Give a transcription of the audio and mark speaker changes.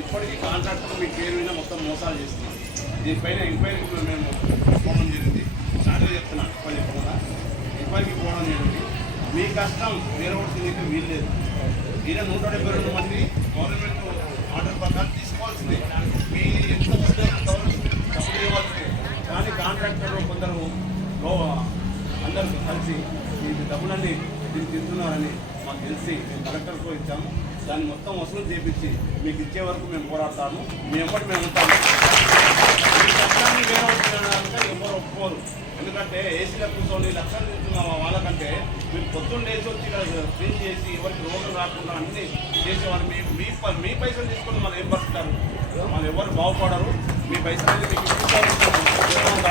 Speaker 1: ఇప్పటికీ కాంట్రాక్టర్ మీ పేరు మీద మొత్తం మోసాలు చేస్తున్నారు. దీనిపైన ఎంక్వైరీకి కూడా మేము పోవడం జరిగింది. సార్గా చెప్తున్నాను ఎక్కువ చెప్పకుండా ఎంక్వైరీకి పోవడం జరిగింది. మీ కష్టం వేరే ఒకటి మీకు వీలు లేదు. ఈయన నూట డెబ్బై రెండు మంది గవర్నమెంట్ ఆర్డర్ ప్రకారం తీసుకోవాల్సింది. మీ ఎంత వస్తే అంతవరకు డబ్బులు ఇవ్వాల్సిందే. కానీ కాంట్రాక్టర్ కొందరు కలెక్టర్స్ కలిసి ఈ డబ్బులన్నీ దీనికి ఇస్తున్నారని మాకు తెలిసి మేము కలెక్టర్స్లో ఇచ్చాము. దాన్ని మొత్తం వసూలు చేపించి మీకు ఇచ్చే వరకు మేము పోరాడతాము. మీ మేము ఉంటాము. ఎవరు ఒప్పుకోరు. ఎందుకంటే ఏసీలో కూర్చొని లక్షలు తింటున్న వాళ్ళకంటే మీరు పొద్దున్నేసి వచ్చి క్లీన్ చేసి ఎవరికి రోగులు రాకుండా అన్ని చేసేవాళ్ళు మీ మీ ప- మీ పైసలు తీసుకొని మనం ఏం పరుస్తారు? వాళ్ళు ఎవరు బాగుపడరు. మీ పైసలు మీకు